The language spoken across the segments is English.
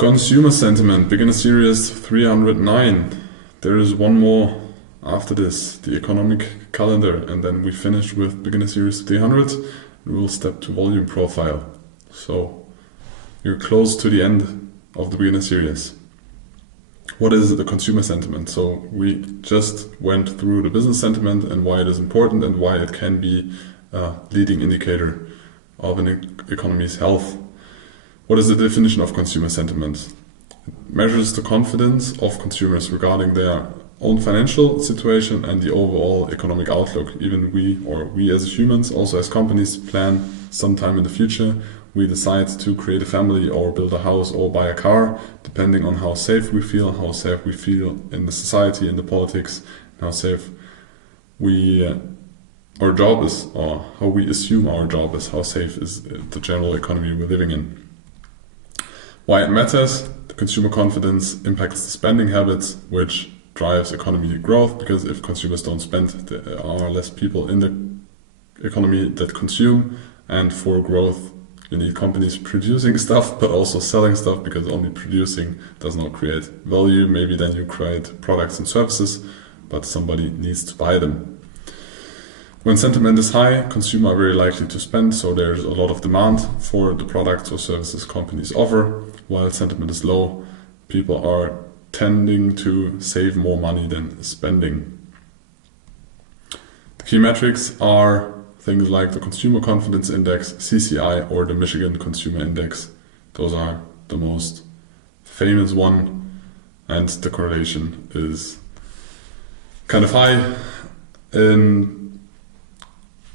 Consumer sentiment, beginner series 309. There is one more after this, the economic calendar, and then we finish with beginner series 300. We will step to volume profile. So you're close to the end of the beginner series. What is the consumer sentiment? So we just went through the business sentiment and why it is important and why it can be a leading indicator of an economy's health. What is the definition of consumer sentiment? It measures the confidence of consumers regarding their own financial situation and the overall economic outlook. Even we as humans, also as companies, plan sometime in the future. We decide to create a family or build a house or buy a car, depending on how safe we feel in the society, in the politics, how safe our job is, or how we assume our job is, how safe is the general economy we're living in. Why it matters? The consumer confidence impacts the spending habits, which drives economy growth, because if consumers don't spend, there are less people in the economy that consume, and for growth you need companies producing stuff but also selling stuff, because only producing does not create value. Maybe then you create products and services, but somebody needs to buy them. When sentiment is high, consumers are very likely to spend, so there's a lot of demand for the products or services companies offer. While sentiment is low, people are tending to save more money than spending. The key metrics are things like the Consumer Confidence Index, CCI, or the Michigan Consumer Index. Those are the most famous one, and the correlation is kind of high.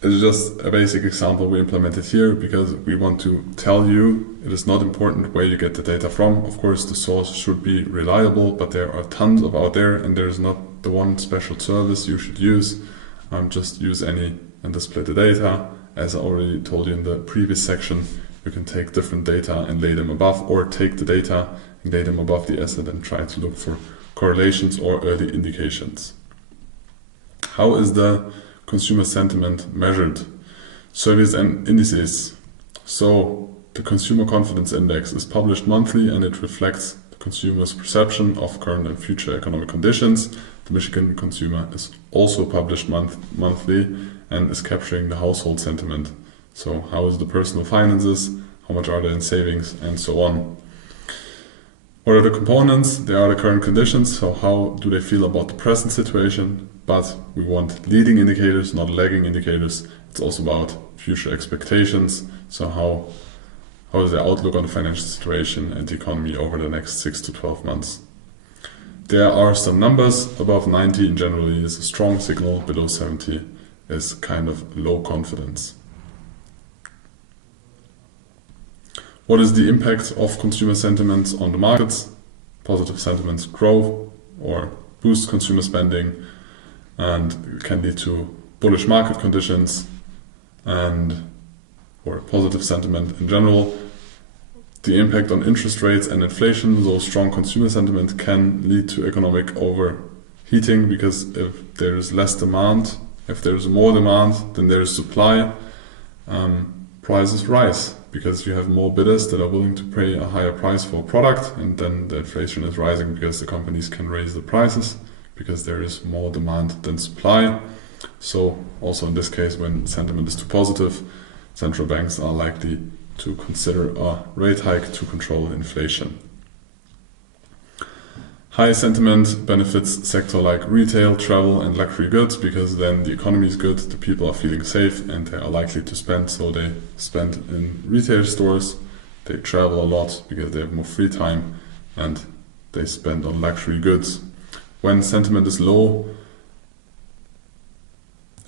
It's just a basic example we implemented here because we want to tell you it is not important where you get the data from. Of course, the source should be reliable, but there are tons of out there, and there is not the one special service you should use. Just use any and display the data. As I already told you in the previous section, you can take different data and lay them above, or take the data and lay them above the asset and try to look for correlations or early indications. How is the consumer sentiment measured? Surveys and indices. So the Consumer Confidence Index is published monthly, and it reflects the consumer's perception of current and future economic conditions. The Michigan Consumer is also published monthly and is capturing the household sentiment. So how is the personal finances, how much are they in savings, and so on. What are the components? They are the current conditions, so how do they feel about the present situation? But we want leading indicators, not lagging indicators. It's also about future expectations, so how is the outlook on the financial situation and the economy over the next 6 to 12 months. There are some numbers. Above 90 in generally is a strong signal, below 70 is kind of low confidence. What is the impact of consumer sentiments on the markets? Positive sentiments grow or boost consumer spending and can lead to bullish market conditions or positive sentiment in general. The impact on interest rates and inflation, so strong consumer sentiment can lead to economic overheating, because if there is less demand, if there is more demand than there is supply, prices rise, because you have more bidders that are willing to pay a higher price for a product, and then the inflation is rising because the companies can raise the prices because there is more demand than supply. So also in this case, when sentiment is too positive, central banks are likely to consider a rate hike to control inflation. High sentiment benefits sector like retail, travel, and luxury goods, because then the economy is good, the people are feeling safe, and they are likely to spend. So they spend in retail stores, they travel a lot because they have more free time, and they spend on luxury goods. When sentiment is low,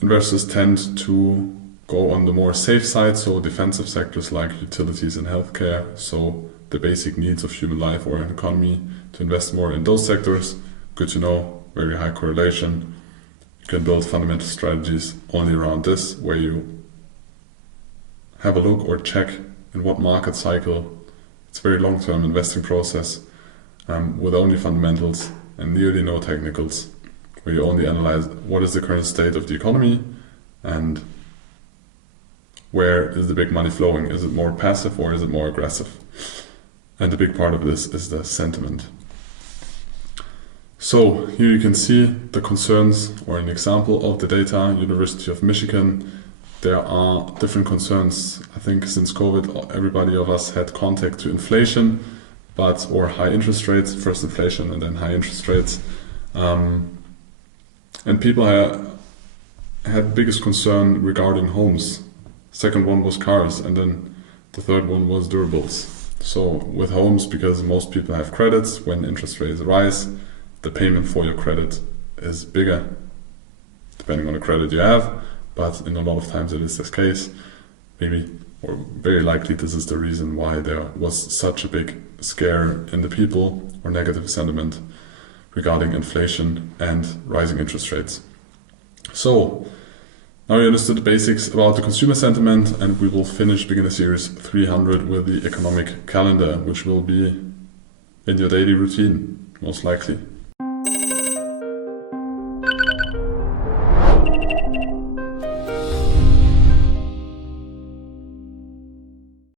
investors tend to go on the more safe side, so defensive sectors like utilities and healthcare, so the basic needs of human life or an economy, to invest more in those sectors. Good to know, very high correlation. You can build fundamental strategies only around this, where you have a look or check in what market cycle. It's a very long-term investing process with only fundamentals and nearly no technicals, where you only analyze what is the current state of the economy and where is the big money flowing. Is it more passive or is it more aggressive? And a big part of this is the sentiment. So here you can see the concerns, or an example of the data. University of Michigan. There are different concerns. I think since COVID, everybody of us had contact to inflation, or high interest rates. First inflation and then high interest rates. And people had biggest concern regarding homes. Second one was cars, and then the third one was durables. So with homes, because most people have credits, when interest rates rise, the payment for your credit is bigger, depending on the credit you have, but in a lot of times it is this case. Maybe, or very likely, this is the reason why there was such a big scare in the people, or negative sentiment regarding inflation and rising interest rates. So, now you understood the basics about the consumer sentiment, and we will finish beginner series 300 with the economic calendar, which will be in your daily routine, most likely.